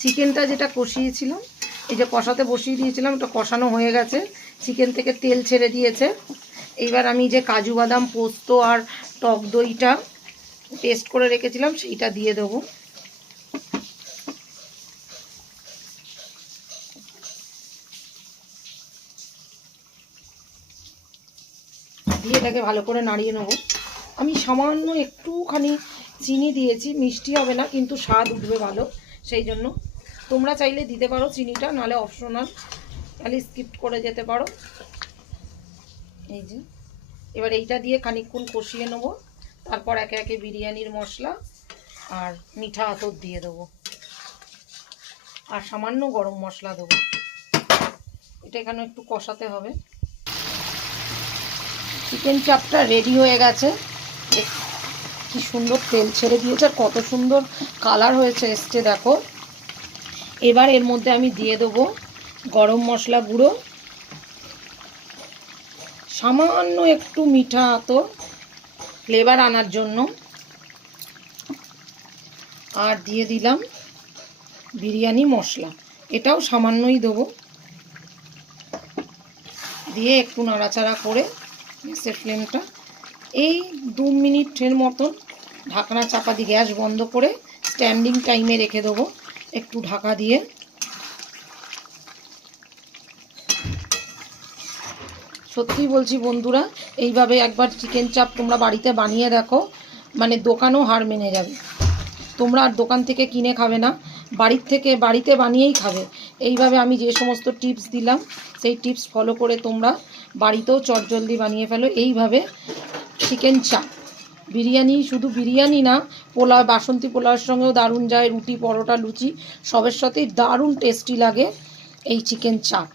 চিকেনটা যেটা কষিয়েছিলাম, এই যে কষাতে বসিয়ে দিয়েছিলাম, ওটা কষানো হয়ে গেছে, চিকেন থেকে তেল ছেড়ে দিয়েছে। এইবার আমি যে কাজু বাদাম, পোস্ত আর টক দইটা পেস্ট করে রেখেছিলাম সেইটা দিয়ে দেবো। দিয়ে এটাকে ভালো করে নাড়িয়ে নেবো। আমি সামান্য একটুখানি চিনি দিয়েছি, মিষ্টি হবে না কিন্তু স্বাদ উঠবে ভালো, সেই জন্য তোমরা চাইলে দিতে পারো চিনিটা, নাহলে অপশনাল, তাহলে স্কিপ করে যেতে পারো। এই যে এবার এইটা দিয়ে খানিকক্ষণ কষিয়ে নেব, তারপর একে একে বিরিয়ানির মশলা আর মিঠা আতর দিয়ে দেবো আর সামান্য গরম মশলা দেবো। এটা এখানে একটু কষাতে হবে। চিকেন চাপটা রেডি হয়ে গেছে, কি সুন্দর তেল ছেড়ে দিয়েছে আর কত সুন্দর কালার হয়েছে এসছে দেখো। এবার এর মধ্যে আমি দিয়ে দেবো গরম মশলা গুঁড়ো, সামান্য একটু মিঠা আতর ফ্লেভার আনার জন্য, আর দিয়ে দিলাম বিরিয়ানি মশলা, এটাও সামান্যই দেবো। দিয়ে একটু নাড়াচাড়া করে গ্যাসের ফ্লেমটা এই 2 মিনিটের মতন ঢাকনা চাপা দিয়ে গ্যাস বন্ধ করে স্ট্যান্ডিং টাইমে রেখে দেবো একটু ঢাকা দিয়ে। সত্যিই বলছি বন্ধুরা, এইভাবে একবার চিকেন চাপ তোমরা বাড়িতে বানিয়ে দেখো, মানে দোকানও হার মেনে যাবে। তোমরা আর দোকান থেকে কিনে খাবে না, বাড়িতে বানিয়েই খাবে। এইভাবে আমি যে সমস্ত টিপস দিলাম সেই টিপস ফলো করে তোমরা বাড়িতেও চটজলদি বানিয়ে ফেলো এইভাবে চিকেন চাপ। বিরিয়ানি, শুধু বিরিয়ানি না, পোলাও, বাসন্তী পোলাওয়ের সঙ্গেও দারুণ যায়, রুটি, পরোটা, লুচি সবের সাথেই দারুণ টেস্টি লাগে এই চিকেন চাপ।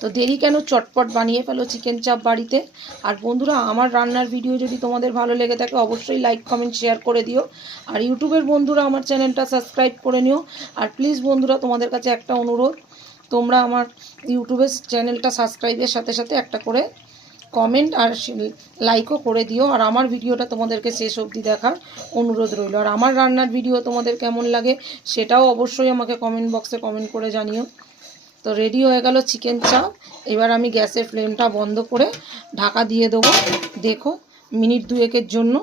তো দেরি কেন, চটপট বানিয়ে ফেলো চিকেন চাপ বাড়িতে। আর বন্ধুরা, আমার রান্নার ভিডিও যদি তোমাদের ভালো লেগে থাকে অবশ্যই লাইক, কমেন্ট, শেয়ার করে দিও। আর ইউটিউবের বন্ধুরা আমার চ্যানেলটা সাবস্ক্রাইব করে নিও। আর প্লিজ বন্ধুরা, তোমাদের কাছে একটা অনুরোধ, তোমরা আমার ইউটিউবের চ্যানেলটা সাবস্ক্রাইবের সাথে সাথে একটা করে কমেন্ট আর লাইকও করে দিও। আর আমার ভিডিওটা তোমাদেরকে শেষ অবধি দেখার অনুরোধ রইল। আর আমার রান্নার ভিডিও তোমাদের কেমন লাগে সেটাও অবশ্যই আমাকে কমেন্ট বক্সে কমেন্ট করে জানিও। তো রেডি হয়ে গেল চিকেন চাপ। এবার আমি গ্যাসের ফ্লেমটা বন্ধ করে ঢাকা দিয়ে দেবো, দেখো মিনিট 2-1 জন্য।